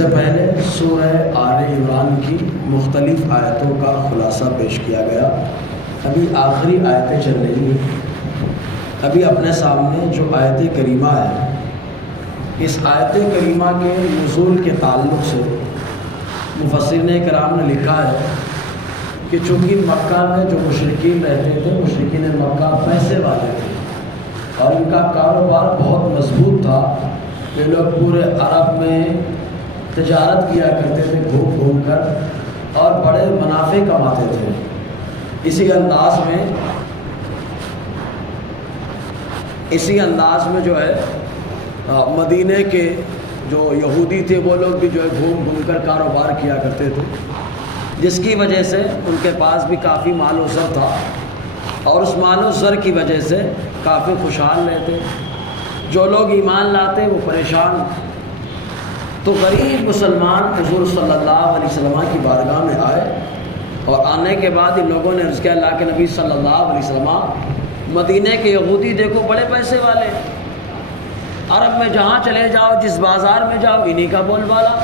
سے پہلے سورہ آل عمران کی مختلف آیتوں کا خلاصہ پیش کیا گیا۔ ابھی آخری آیتیں چل رہی ہیں۔ ابھی اپنے سامنے جو آیت کریمہ ہے، اس آیت کریمہ کے نزول کے تعلق سے مفسرین کرام نے لکھا ہے کہ چونکہ مکہ میں جو مشرکین رہتے تھے، مشرکین مکہ پیسے والے تھے اور ان کا کاروبار بہت مضبوط تھا۔ یہ لوگ پورے عرب میں تجارت کیا کرتے تھے گھوم گھوم کر اور بڑے منافع کماتے تھے۔ اسی انداز میں جو ہے مدینے کے جو یہودی تھے وہ لوگ بھی جو ہے گھوم گھوم کر کاروبار کیا کرتے تھے، جس کی وجہ سے ان کے پاس بھی کافی مال و زر تھا اور اس مال و زر کی وجہ سے کافی خوشحال رہتے۔ جو لوگ ایمان لاتے وہ پریشان، تو غریب مسلمان حضور صلی اللہ علیہ وسلم کی بارگاہ میں آئے اور آنے کے بعد ان لوگوں نے عرض کیا، اللہ کے نبی صلی اللہ علیہ وسلم، مدینے کے یہودی دیکھو بڑے پیسے والے، عرب میں جہاں چلے جاؤ، جس بازار میں جاؤ انہی کا بول بالا،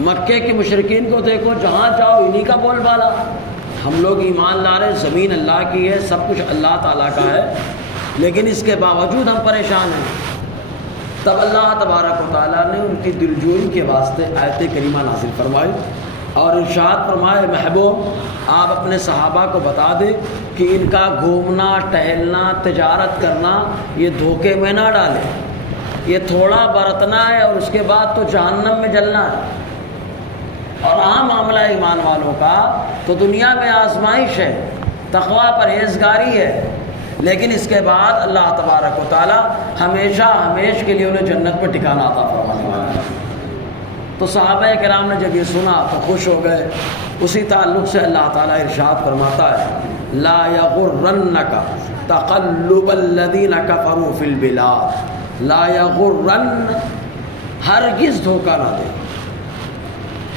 مکے کے مشرکین کو دیکھو جہاں جاؤ انہی کا بول بالا۔ ہم لوگ ایمان لا رہے، زمین اللہ کی ہے، سب کچھ اللہ تعالیٰ کا ہے، لیکن اس کے باوجود ہم پریشان ہیں۔ تب اللہ تبارک و تعالیٰ نے ان کی دلجوئی کے واسطے آیت کریمہ نازل فرمائی اور ارشاد فرمائے، محبوب آپ اپنے صحابہ کو بتا دیں کہ ان کا گھومنا ٹہلنا تجارت کرنا یہ دھوکے میں نہ ڈالے، یہ تھوڑا برتنا ہے اور اس کے بعد تو جہنم میں جلنا ہے۔ اور عام معاملہ ایمان والوں کا تو دنیا میں آزمائش ہے، تقویٰ پرہیزگاری ہے، لیکن اس کے بعد اللہ تبارک و تعالیٰ ہمیشہ ہمیشہ کے لیے انہیں جنت میں ٹھکانہ عطا فرمانے والا ہے۔ تو صحابہ کرام نے جب یہ سنا تو خوش ہو گئے۔ اسی تعلق سے اللہ تعالیٰ ارشاد فرماتا ہے، لا یغرنک تقلب الذین کفروا فی البلاد، لا یغرن، ہرگز دھوکہ نہ دے۔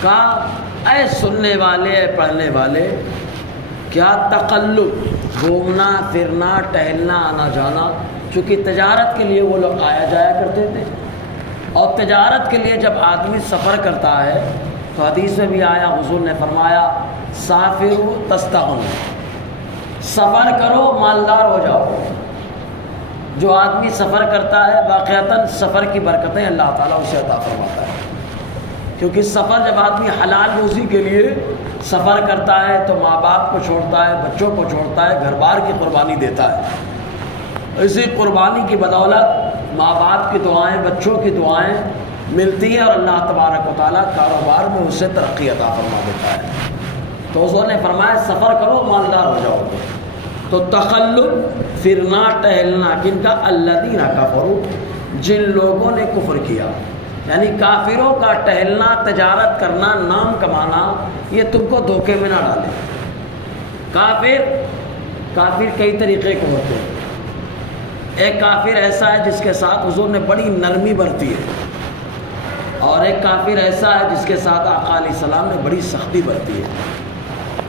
کہا اے سننے والے، اے پڑھنے والے، کیا تقلب، گھومنا پھرنا ٹہلنا آنا جانا، چونکہ تجارت کے لیے وہ لوگ آیا جایا کرتے تھے، اور تجارت کے لیے جب آدمی سفر کرتا ہے تو حدیث میں بھی آیا، حضور نے فرمایا سافروا تستغنوا، سفر کرو مالدار ہو جاؤ۔ جو آدمی سفر کرتا ہے واقعتاً سفر کی برکتیں اللہ تعالیٰ اسے عطا فرماتا ہے، کیونکہ سفر جب آدمی حلال روزی کے لیے سفر کرتا ہے تو ماں باپ کو چھوڑتا ہے، بچوں کو چھوڑتا ہے، گھر بار کی قربانی دیتا ہے۔ اسی قربانی کی بدولت ماں باپ کی دعائیں، بچوں کی دعائیں ملتی ہیں اور اللہ تبارک و تعالیٰ کاروبار میں اسے ترقی عطا فرما دیتا ہے۔ تو حضور نے فرمایا سفر کرو مالدار ہو جاؤ گے۔ تو تخلب، پھرنا ٹہلنا، کن کا؟ الذین کفروا، جن لوگوں نے کفر کیا، یعنی کافروں کا ٹہلنا تجارت کرنا نام کمانا یہ تم کو دھوکے میں نہ ڈالے۔ کافر کئی طریقے کے ہوتے ہیں۔ ایک کافر ایسا ہے جس کے ساتھ حضور نے بڑی نرمی برتی ہے، اور ایک کافر ایسا ہے جس کے ساتھ آقا علیہ السلام نے بڑی سختی برتی ہے۔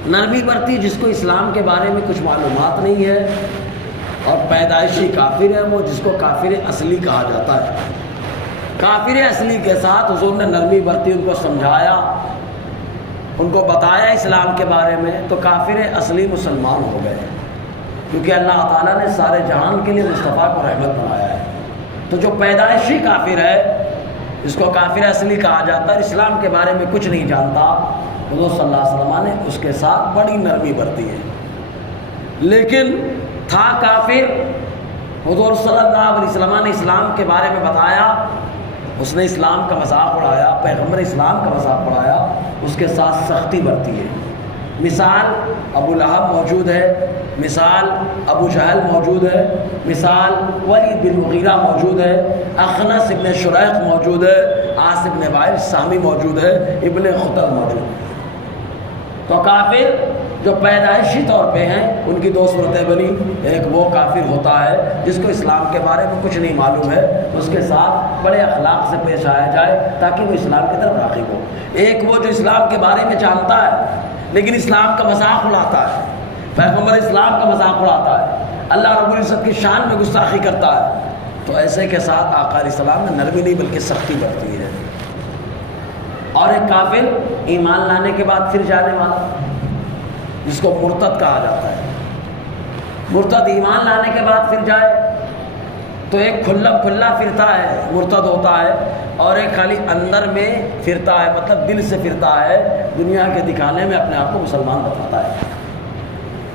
نرمی برتی جس کو اسلام کے بارے میں کچھ معلومات نہیں ہے، اور پیدائشی کافر ہے وہ، جس کو کافر اصلی کہا جاتا ہے۔ کافر اصلی کے ساتھ حضور نے نرمی برتی، ان کو سمجھایا، ان کو بتایا اسلام کے بارے میں، تو کافر اصلی مسلمان ہو گئے، کیونکہ اللہ تعالیٰ نے سارے جہان کے لیے مصطفیٰ کو رحمت بنایا ہے۔ تو جو پیدائشی کافر ہے، جس کو کافر اصلی کہا جاتا ہے، اسلام کے بارے میں کچھ نہیں جانتا، حضور صلی اللہ علیہ وسلم نے اس کے ساتھ بڑی نرمی برتی ہے۔ لیکن تھا کافر، حضور صلی اللہ علیہ وسلم نے اسلام کے بارے میں بتایا، اس نے اسلام کا مذاق اڑایا، پیغمبر اسلام کا مذاق اڑایا، اس کے ساتھ سختی برتی ہے۔ مثال ابو لہب موجود ہے، مثال ابو جہل موجود ہے، مثال ولید بن مغیرہ موجود ہے، اخنس ابن شریق موجود ہے، عاص بن وائل سامی موجود ہے، ابن خطب موجود ہے۔ تو کافر جو پیدائشی طور پہ ہیں ان کی دو صورتیں بنی، ایک وہ کافر ہوتا ہے جس کو اسلام کے بارے میں کچھ نہیں معلوم ہے، اس کے ساتھ بڑے اخلاق سے پیش آیا جائے تاکہ وہ اسلام کی طرف راغب ہو۔ ایک وہ جو اسلام کے بارے میں جانتا ہے لیکن اسلام کا مذاق اڑاتا ہے، پیغمبر اسلام کا مذاق اڑاتا ہے، اللہ رب العزت کی شان میں گستاخی کرتا ہے، تو ایسے کے ساتھ آقا علیہ السلام نے نرمی نہیں بلکہ سختی برتی ہے۔ اور ایک کافر ایمان لانے کے بعد پھر جانے والا، جس کو مرتد کہا جاتا ہے۔ مرتد ایمان لانے کے بعد پھر جائے تو ایک کھلا پھرتا ہے، مرتد ہوتا ہے، اور ایک خالی اندر میں پھرتا ہے، مطلب دل سے پھرتا ہے، دنیا کے دکھانے میں اپنے آپ کو مسلمان بتاتا ہے۔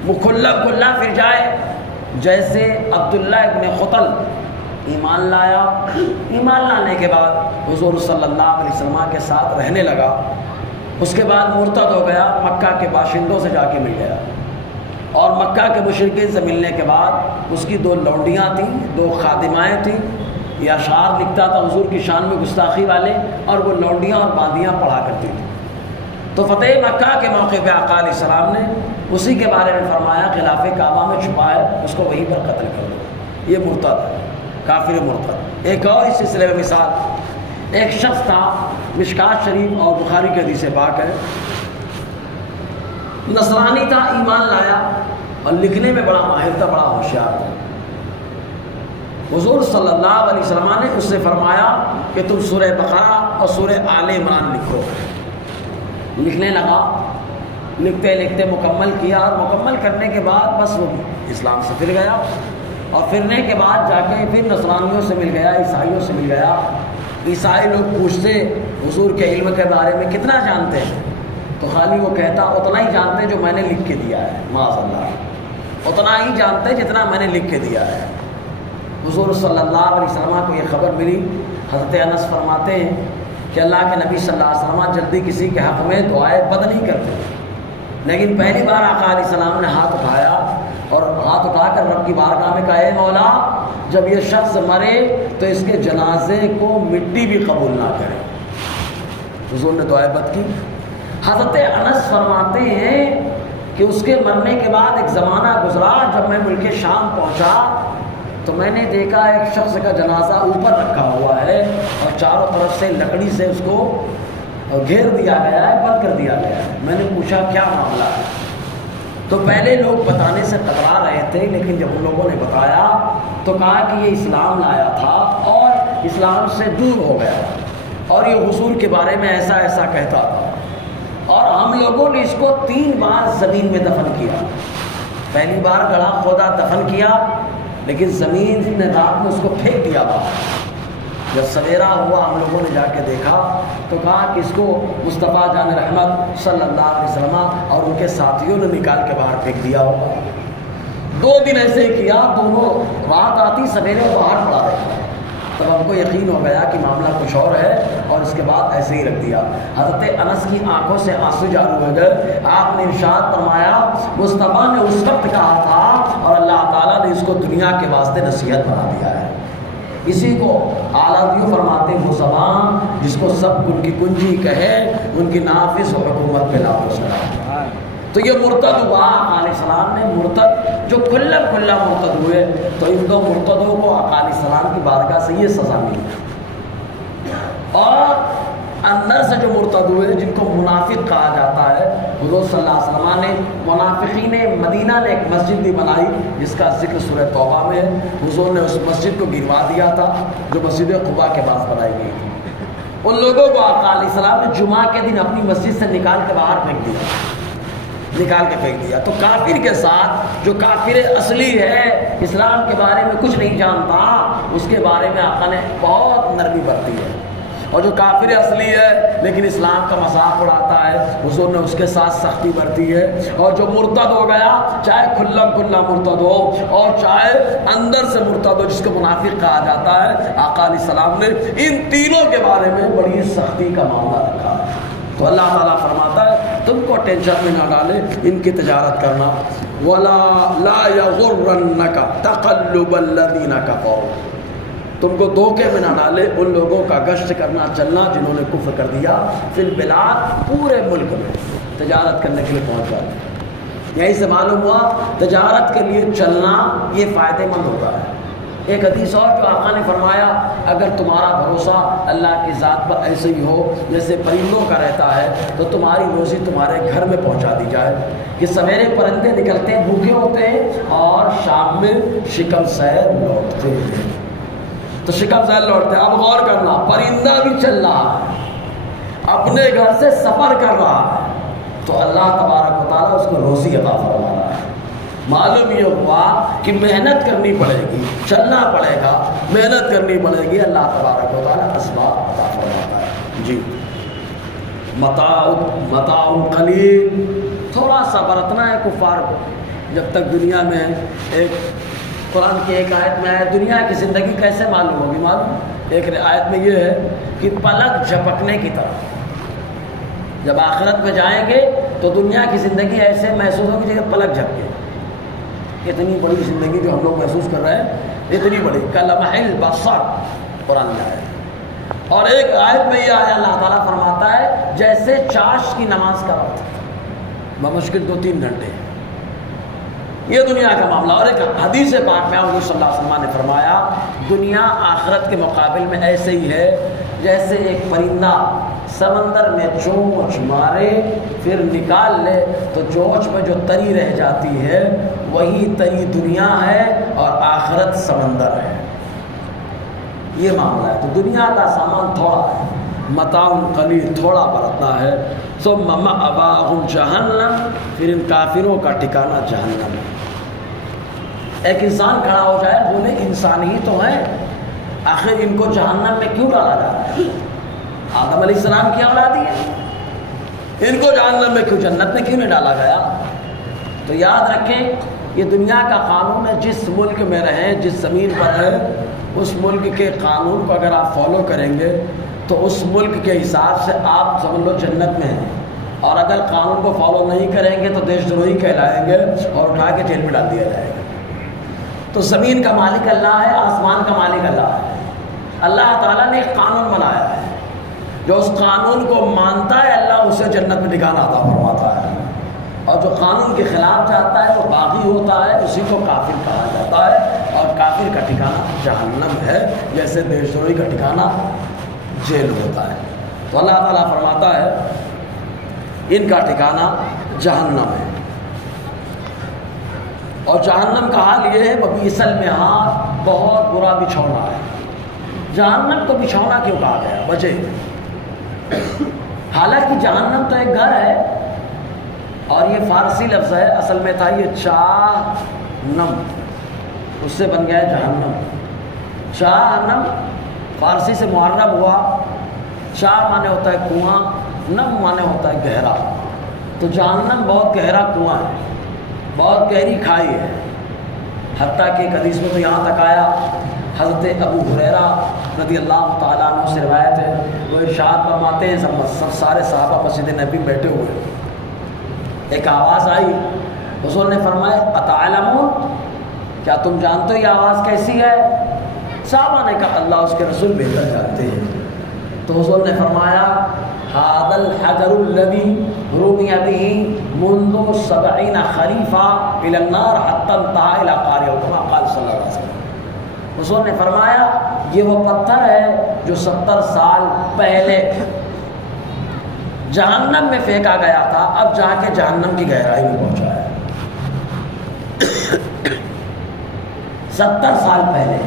وہ کھلا پھر جائے، جیسے عبداللہ ابن خطل ایمان لایا، ایمان لانے کے بعد حضور صلی اللہ علیہ وسلم کے ساتھ رہنے لگا، اس کے بعد مرتد ہو گیا، مکہ کے باشندوں سے جا کے مل گیا، اور مکہ کے مشرکین سے ملنے کے بعد اس کی 2 لونڈیاں تھیں، 2 خادمائیں تھیں، یہ اشعار لکھتا تھا حضور کی شان میں گستاخی والے، اور وہ لونڈیاں اور باندیاں پڑھا کرتی تھیں۔ تو فتح مکہ کے موقع پہ آقا علیہ السلام نے اسی کے بارے میں فرمایا، خلاف کعبہ میں چھپا ہے، اس کو وہیں پر قتل کر دو، یہ مرتد ہے، کافر مرتد۔ ایک اور اس سلسلے میں مثال، ایک شخص تھا، مشکات شریف اور بخاری کے حدیث پاک ہے، نصرانی تھا، ایمان لایا اور لکھنے میں بڑا ماہر تھا، بڑا ہوشیار تھا۔ حضور صلی اللہ علیہ وسلم نے اس سے فرمایا کہ تم سورہ بقرہ اور سورہ آل عمران لکھو۔ لکھنے لگا، لکھتے لکھتے مکمل کیا، اور مکمل کرنے کے بعد بس وہ اسلام سے پھر گیا، اور پھرنے کے بعد جا کے پھر نصرانیوں سے مل گیا، عیسائیوں سے مل گیا۔ عیسائی لوگ پوچھتے حضور کے علم کے بارے میں کتنا جانتے ہیں، تو خالی وہ کہتا اتنا ہی جانتے جو میں نے لکھ کے دیا ہے، معاذ اللہ، اتنا ہی جانتے جتنا میں نے لکھ کے دیا ہے۔ حضور صلی اللہ علیہ وسلم کو یہ خبر ملی، حضرت انس فرماتے ہیں کہ اللہ کے نبی صلی اللہ علیہ وسلم جلدی کسی کے حق میں دعائیں بد نہیں کرتے، لیکن پہلی بار آقا علیہ السلام نے ہاتھ اٹھایا اور ہاتھ اٹھا کر رب کی بارگاہ میں کہا، اے مولا جب یہ شخص مرے تو اس کے جنازے کو مٹی بھی قبول نہ کرے۔ حضور نے دعائیں بد کی۔ حضرت انس فرماتے ہیں کہ اس کے مرنے کے بعد ایک زمانہ گزرا، جب میں ملک شام پہنچا تو میں نے دیکھا ایک شخص کا جنازہ اوپر رکھا ہوا ہے اور چاروں طرف سے لکڑی سے اس کو گھیر دیا گیا ہے، بند کر دیا گیا ہے۔ میں نے پوچھا کیا معاملہ ہے؟ تو پہلے لوگ بتانے سے کترا رہے تھے، لیکن جب ان لوگوں نے بتایا تو کہا کہ یہ اسلام لایا تھا اور اسلام سے دور ہو گیا، اور یہ حضور کے بارے میں ایسا ایسا کہتا تھا، اور ہم لوگوں نے اس کو 3 بار زمین میں دفن کیا۔ پہلی بار گڑھا کھودا دفن کیا، لیکن زمین نے رات میں اس کو پھینک دیا تھا۔ جب سویرا ہوا ہم لوگوں نے جا کے دیکھا تو کہا کہ اس کو مصطفیٰ جان رحمت صلی اللہ علیہ وسلم اور ان کے ساتھیوں نے نکال کے باہر پھینک دیا ہوگا۔ 2 دن ایسے ہی کیا، دونوں رات آتی سویرے باہر پڑا رہے، تب ہم کو یقین ہو گیا کہ معاملہ کچھ اور ہے، اور اس کے بعد ایسے ہی رکھ دیا۔ حضرت انس کی آنکھوں سے آنسو جاری ہو گئے۔ آپ نے ارشاد فرمایا، مصطفیٰ نے اس وقت کہا تھا اور اللہ تعالیٰ نے اس کو دنیا کے واسطے نصیحت بنا دیا ہے۔ اسی کو اعلیٰ فرماتے وہ زبان جس کو سب ان کی کنجی کہے، ان کی نافذ و حکومت پہ لاؤ سلام۔ تو یہ مرتد ہوا، آقا علیہ السلام نے مرتد جو کھلا مرتد ہوئے، تو ان 2 مرتدوں کو آقا علیہ السلام کی بارگاہ سے یہ سزا ملی۔ اور اندر سے جو مرتد ہوئے جن کو منافق کہا جاتا ہے، حضور صلی اللہ علیہ وسلم نے منافقین مدینہ نے ایک مسجد بھی بنائی جس کا ذکر سورہ توبہ میں ہے۔ حضور نے اس مسجد کو گروا دیا تھا جو مسجد قباء کے پاس بنائی گئی تھی۔ ان لوگوں کو آقا علیہ السلام نے جمعہ کے دن اپنی مسجد سے نکال کے باہر پھینک دیا۔ تو کافر کے ساتھ جو کافر اصلی ہے، اسلام کے بارے میں کچھ نہیں جانتا، اس کے بارے میں آقا نے بہت نرمی برتی ہے، اور جو کافر اصلی ہے لیکن اسلام کا مذاق اڑاتا ہے، حضور نے اس کے ساتھ سختی برتی ہے۔ اور جو مرتد ہو گیا، چاہے کھلا مرتد ہو اور چاہے اندر سے مرتد ہو جس کو منافق کہا جاتا ہے، آقا علیہ السلام نے ان تینوں کے بارے میں بڑی سختی کا معاملہ رکھا ہے۔ تو اللہ تعالیٰ فرماتا ہے تم کو ٹینشن میں نہ ڈالے، ان کی تجارت کرنا، وَلَا لَا يَغُرَّنَّكَ تَقَلُّبَ الَّذِينَ كَفَرُوا، تم کو دھوکے میں نہ ڈالے ان لوگوں کا گشت کرنا چلنا جنہوں نے کفر کر دیا، فی البلاد، پورے ملک میں تجارت کرنے کے لیے پہنچ جاتے۔ یہیں سے معلوم ہوا تجارت کے لیے چلنا یہ فائدہ مند ہوتا ہے۔ ایک حدیث اور جو آقا نے فرمایا، اگر تمہارا بھروسہ اللہ کی ذات پر ایسے ہی ہو جیسے پرندوں کا رہتا ہے تو تمہاری روزی تمہارے گھر میں پہنچا دی جائے، کہ سویرے پرندے نکلتے ہیں بھوکے ہوتے ہیں اور شام میں شکم سیر لوٹتے ہیں، تو شکم سیر لوٹتے ہیں۔ اب غور کرنا، پرندہ بھی چل رہا ہے اپنے گھر سے سفر کر رہا ہے تو اللہ تبارک و تعالیٰ اس کو روزی عطا فرما رہا ہے۔ معلوم یہ ہوا کہ محنت کرنی پڑے گی، چلنا پڑے گا، محنت کرنی پڑے گی، اللہ تبارک و تعالیٰ اسباب عطا فرماتا ہے۔ جی متاع قلیل، تھوڑا سا برتنا ہے کفار کو جب تک دنیا میں۔ ایک قرآن کی ایک آیت میں ہے دنیا کی زندگی کیسے معلوم ہوگی؟ معلوم ایک آیت میں یہ ہے کہ پلک جھپکنے کی طرح جب آخرت میں جائیں گے تو دنیا کی زندگی ایسے محسوس ہوگی جیسے پلک جھپکے۔ اتنی بڑی زندگی جو ہم لوگ محسوس کر رہے ہیں، اتنی بڑی کلمح البصر قرآن میں آئے۔ اور ایک آیت میں یہ آیا اللہ تعالیٰ فرماتا ہے جیسے چاش کی نماز کا وقت بمشکل 2-3 گھنٹے، یہ دنیا کا معاملہ۔ اور ایک حدیث پاک میں حضور صلی اللہ علیہ وسلم نے فرمایا دنیا آخرت کے مقابل میں ایسے ہی ہے جیسے ایک پرندہ سمندر میں چونچ مارے پھر نکال لے تو چونچ میں جو تری رہ جاتی ہے وہی تری دنیا ہے اور آخرت سمندر ہے۔ یہ معاملہ ہے۔ تو دنیا کا سامان تھوڑا ہے، متاع قلیل، تھوڑا برتنا ہے۔ ثم مأواہم جہنم، پھر ان کافروں کا ٹھکانہ جہنم ہے۔ ایک انسان کھڑا ہو جائے بولے انسان ہی تو ہیں، آخر ان کو جہنم میں کیوں ڈالا جا رہا ہے؟ آدم علیہ السلام کی اولاد ہی ہے، ان کو جہنم میں کیوں، جنت میں کیوں نہیں ڈالا گیا؟ تو یاد رکھیں یہ دنیا کا قانون ہے، جس ملک میں رہیں، جس زمین پر رہیں، اس ملک کے قانون کو اگر آپ فالو کریں گے تو اس ملک کے حساب سے آپ سمجھ لو جنت میں ہیں، اور اگر قانون کو فالو نہیں کریں گے تو دیش دروہی کہلائیں گے اور اٹھا کے جیل میں ڈال دیا جائے گا۔ تو زمین کا مالک اللہ ہے، آسمان کا مالک اللہ ہے۔ اللہ تعالیٰ نے ایک قانون بنایا ہے، جو اس قانون کو مانتا ہے اللہ اسے جنت میں ٹھکانہ عطا فرماتا ہے، اور جو قانون کے خلاف جاتا ہے وہ باغی ہوتا ہے، اسی کو کافر کہا جاتا ہے، اور کافر کا ٹھکانہ جہنم ہے، جیسے دیش دروہی کا ٹھکانہ جیل ہوتا ہے۔ تو اللہ تعالیٰ فرماتا ہے ان کا ٹھکانہ جہنم ہے، اور جہنم کا حال یہ ہے وَبِئْسَ الْمِہَادُ، بہت برا بچھونا ہے۔ جہنم کو بچھونا کیوں کہا گیا؟ وجہ حالانکہ جہنم تو ایک گھر ہے، اور یہ فارسی لفظ ہے، اصل میں تھا یہ چاہنم، اس سے بن گیا ہے جہنم۔ چاہنم فارسی سے معرب ہوا، چاہ مانے ہوتا ہے کنواں، نم مانے ہوتا ہے گہرا۔ تو جہنم بہت گہرا کنواں ہے، بہت گہری کھائی ہے، حتیٰ کہ ایک حدیث میں تو یہاں تک آیا، حضرت ابو ہریرہ رضی اللہ تعالیٰ عنہ سے روایت ہے، وہ ارشاد فرماتے ہیں سب سارے صحابہ مسجد نبی بیٹھے ہوئے، ایک آواز آئی، حضور نے فرمایا اتعلمون، کیا تم جانتے ہو یہ آواز کیسی ہے؟ صحابہ نے کہا اللہ اس کے رسول بہتر جانتے ہیں۔ تو حضور نے فرمایا هذا الحجر الذي رمي به منذ 70 خريفا الى النار حتى انتهى الى قارئ كما قال صلی اللہ علیہ وسلم۔ حضور نے فرمایا یہ وہ پتھر ہے جو 70 سال پہلے جہنم میں پھینکا گیا تھا، اب جا کے جہنم کی گہرائی میں پہنچا ہے۔ 70 سال پہلے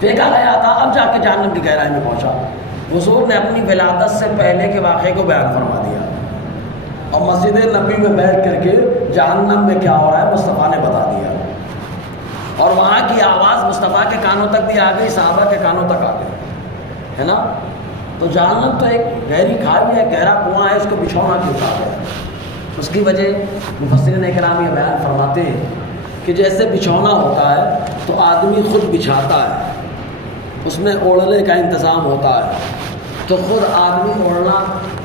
پھینکا گیا تھا، اب جا کے جہنم کی گہرائی میں پہنچا۔ حضور نے اپنی ولادت سے پہلے کے واقعے کو بیان فرما دیا، اور مسجد نبی میں بیٹھ کر کے جہنم میں کیا ہو رہا ہے مصطفیٰ نے بتا دیا، اور وہاں کی آواز مصطفیٰ کے کانوں تک بھی آ گئی، صحابہ کے کانوں تک آ گئی، ہے نا۔ تو جہنم تو ایک گہری کھائی ہے، گہرا کنواں ہے، اس کو بچھونا کیوں کہا گیا؟ اس کی وجہ مفسرین کرام یہ بیان فرماتے ہیں کہ جیسے بچھونا ہوتا ہے تو آدمی خود بچھاتا ہے، اس میں اوڑھنے کا انتظام ہوتا ہے، تو خود آدمی اوڑھنا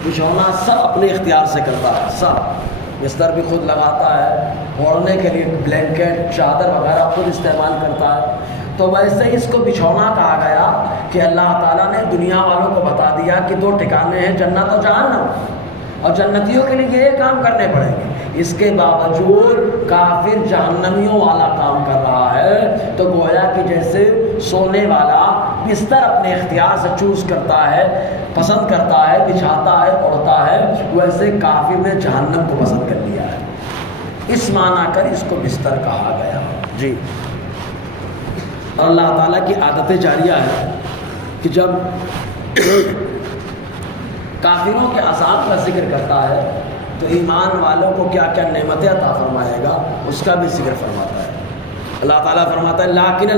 بچھونا سب اپنے اختیار سے کرتا ہے، سب بستر بھی خود لگاتا ہے، اوڑھنے کے لیے بلینکٹ چادر وغیرہ خود استعمال کرتا ہے۔ تو ویسے ہی اس کو بچھونا کہا گیا کہ اللہ تعالیٰ نے دنیا والوں کو بتا دیا کہ 2 ٹھکانے ہیں، جنت اور جہنم، اور جنتیوں کے لیے یہ کام کرنے پڑیں گے۔ اس کے باوجود کافر جہنمیوں والا کام کر رہا ہے، تو گویا کہ جیسے سونے والا بستر اپنے اختیار سے چوز کرتا ہے، پسند کرتا ہے، بچھاتا ہے، اوڑھتا ہے، ویسے کافر نے جہنم کو پسند کر لیا ہے، اس معنی کر اس کو بستر کہا گیا۔ جی، اللہ تعالیٰ کی عادت جاریہ ہے کہ جب کافروں کے عذاب کا ذکر کرتا ہے تو ایمان والوں کو کیا کیا نعمتیں عطا فرمائے گا اس کا بھی ذکر فرماتا ہے۔ اللہ تعالیٰ فرماتا ہے لیکن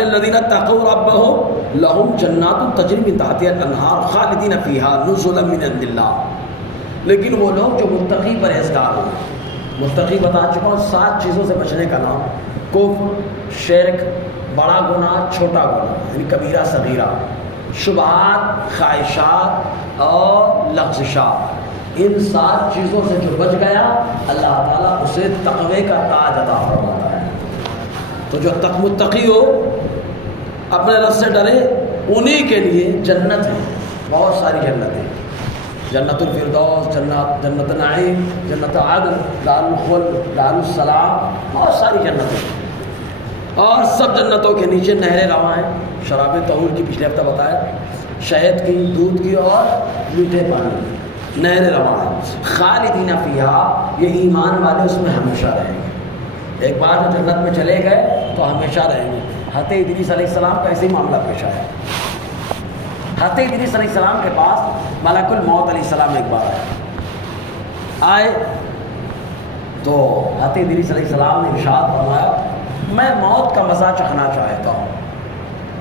الذین اتقوا ربهم لهم جنات تجری من تحتها الانہار خالدین فیها نزلا من عند اللہ، لیکن وہ لوگ جو متقی پرہیزگار ہوں، متقی بتا چکا ہوں 7 چیزوں سے بچنے کا نام، کفر، شرک، بڑا گناہ، چھوٹا گناہ یعنی کبیرہ صغیرہ، شبہات، خواہشات اور لغزشات، ان 7 چیزوں سے جو بچ گیا اللہ تعالیٰ اسے تقوی کا تاج عطا فرماتا ہے۔ تو جو متقی ہو، اپنے رب سے ڈرے، انہی کے لیے جنت ہے، بہت ساری جنتیں، جنت الفردوس، جنت نعیم، جنت عدن، دار الخلد، دار السلام، بہت ساری جنتیں، اور سب جنتوں کے نیچے نہریں رواں ہیں، شراب طہور کی پچھلے ہفتہ بتایا، شہد کی، دودھ کی اور میٹھے پانی، نہریں رواں ہیں، خالدین فیہا، یہ ایمان والے اس میں ہمیشہ رہیں گے۔ ایک بار جو جنت میں چلے گئے تو ہمیشہ رہیں گے۔ حضرت ادریس علیہ السلام کا ایسے ہی معاملہ پیش آیا۔ حضرت ادریس علیہ السلام کے پاس ملک الموت علیہ السلام ایک بار آئے تو حضرت ادریس علیہ السلام نے ارشاد فرمایا میں موت کا مزہ چکھنا چاہتا ہوں۔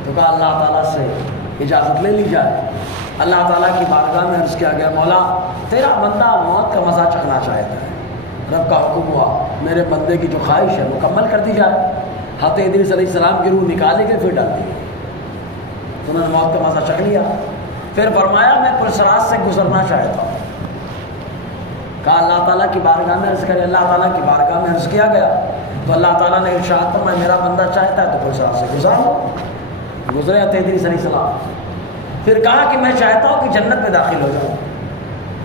تو کہا اللہ تعالیٰ سے اجازت لے لی جائے۔ اللہ تعالیٰ کی بارگاہ میں عرض کیا گیا مولا تیرا بندہ موت کا مزہ چکھنا چاہتا ہے۔ رب کا حکم ہوا میرے بندے کی جو خواہش ہے مکمل کر دی جائے۔ حضرت ادریس علیہ السلام کی روح نکالے گئے، پھر ڈال دی گئی، انہوں نے موت کا مزہ چکھ لیا۔ پھر فرمایا میں پرسرات سے گزرنا چاہتا ہوں۔ کہا اللہ تعالیٰ کی بارگاہ میں عرض کرے، اللہ تعالیٰ کی بارگاہ میں عرض کیا گیا تو اللہ تعالیٰ نے ارشاد فرمایا میرا بندہ چاہتا ہے تو پرسرات سے گزارو۔ گزرے حضرت ادریس علیہ السلام۔ پھر کہا کہ میں چاہتا ہوں کہ جنت میں داخل ہو جاؤں۔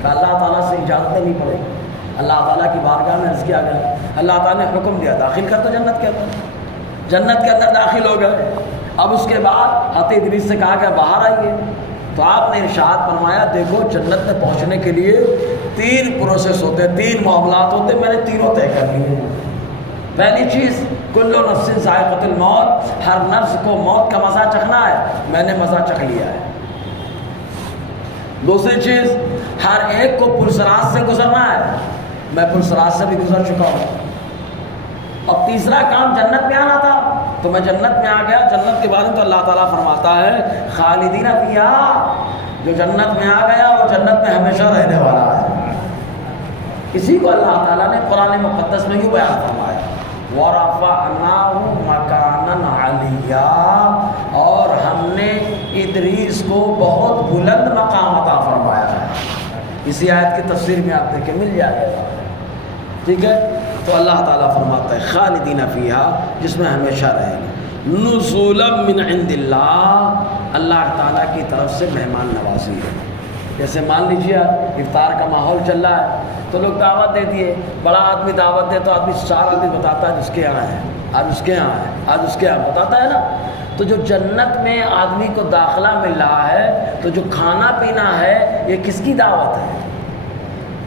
کہا اللہ تعالیٰ سے اجازت دینی پڑے گی۔ اللہ تعالیٰ کی بارگاہ میں عرض کیا گیا، اللہ تعالیٰ نے حکم دیا داخل کر تو جنت کے اندر۔ جنت کے اندر داخل ہو گئے۔ اب اس کے بعد حضرت ادریس سے کہا کہ باہر آئیے، تو آپ نے ارشاد فرمایا دیکھو جنت میں پہنچنے کے لیے 3 پروسیس ہوتے ہیں، 3 معاملات ہوتے ہیں، میں نے تینوں طے کر لیے ہیں۔ پہلی چیز کل نفس ذائقۃ الموت، ہر نفس کو موت کا مزہ چکھنا ہے، میں نے مزہ چکھ لیا ہے۔ دوسری چیز ہر ایک کو پرسرات سے گزرنا ہے، میں پرسرات سے بھی گزر چکا ہوں۔ اور تیسرا کام جنت میں آنا تھا تو میں جنت میں آ گیا۔ جنت کے بارے میں تو اللہ تعالیٰ فرماتا ہے خالدین فیہا، جو جنت میں آ گیا وہ جنت میں ہمیشہ رہنے والا ہے۔ اسی کو اللہ تعالیٰ نے قرآن مقدس میں یوں بیان فرمایا وَرَفَعْنَاهُ مَكَانًا عَلِيًّا، اور ہم نے ادریس کو بہت بلند مقام عطا فرمایا ہے۔ اسی آیت کی تفسیر میں آپ دیکھیں مل جائے گا، ٹھیک ہے۔ تو اللہ تعالیٰ فرماتا ہے خالدین فیہا، جس میں ہمیشہ رہیں گے، نزولا من عند اللہ، اللہ تعالیٰ کی طرف سے مہمان نوازی ہے۔ جیسے مان لیجیے افطار کا ماحول چل رہا ہے تو لوگ دعوت دے دیے، بڑا آدمی دعوت دے تو آدمی 4 آدمی بتاتا ہے جس کے یہاں ہے، آج اس کے یہاں ہے، آج اس کے یہاں بتاتا ہے نا۔ تو جو جنت میں آدمی کو داخلہ مل رہا ہے تو جو کھانا پینا ہے یہ کس کی دعوت ہے؟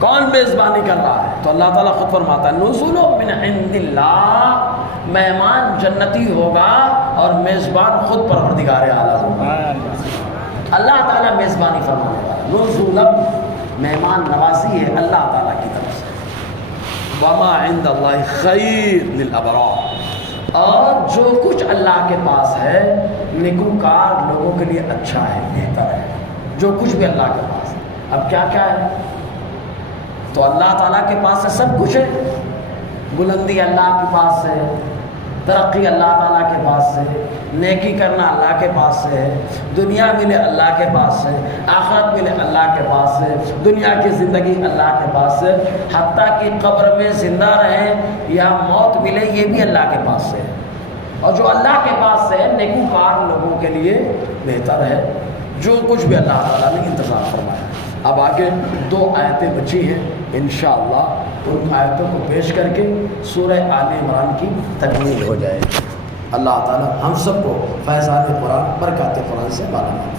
کون میزبانی کر رہا ہے؟ تو اللہ تعالیٰ خود فرماتا ہے نزول من عند اللہ، مہمان جنتی ہوگا اور میزبان خود پروردگار عالم ہوگا۔ اللہ تعالیٰ میزبانی فرمانے والا، نزول مہمان نوازی ہے اللہ تعالیٰ کی طرف سے۔ وما عند اللہ خیر للابرار، اور جو کچھ اللہ کے پاس ہے نیکوکار لوگوں کے لیے اچھا ہے، بہتر ہے، جو کچھ بھی اللہ کے پاس ہے۔ اب کیا کیا ہے؟ تو اللہ تعالیٰ کے پاس سے سب کچھ ہے، بلندی اللہ کے پاس سے، ترقی اللہ تعالیٰ کے پاس سے، نیکی کرنا اللہ کے پاس سے ہے، دنیا ملے اللہ کے پاس سے، آخرت ملے اللہ کے پاس سے، دنیا کی زندگی اللہ کے پاس سے، حتیٰ کہ قبر میں زندہ رہیں یا موت ملے یہ بھی اللہ کے پاس سے ہے۔ اور جو اللہ کے پاس سے ہے نیکوکار لوگوں کے لیے بہتر ہے، جو کچھ بھی اللہ تعالیٰ نے انتظام فرمایا۔ اب آگے 2 آیتیں بچی ہیں، انشاءاللہ ان آیتوں کو پیش کر کے سورہ آل عمران کی تکمیل ہو جائے گی۔ اللہ تعالیٰ ہم سب کو فیضان قرآن برکات قرآن سے مالا مال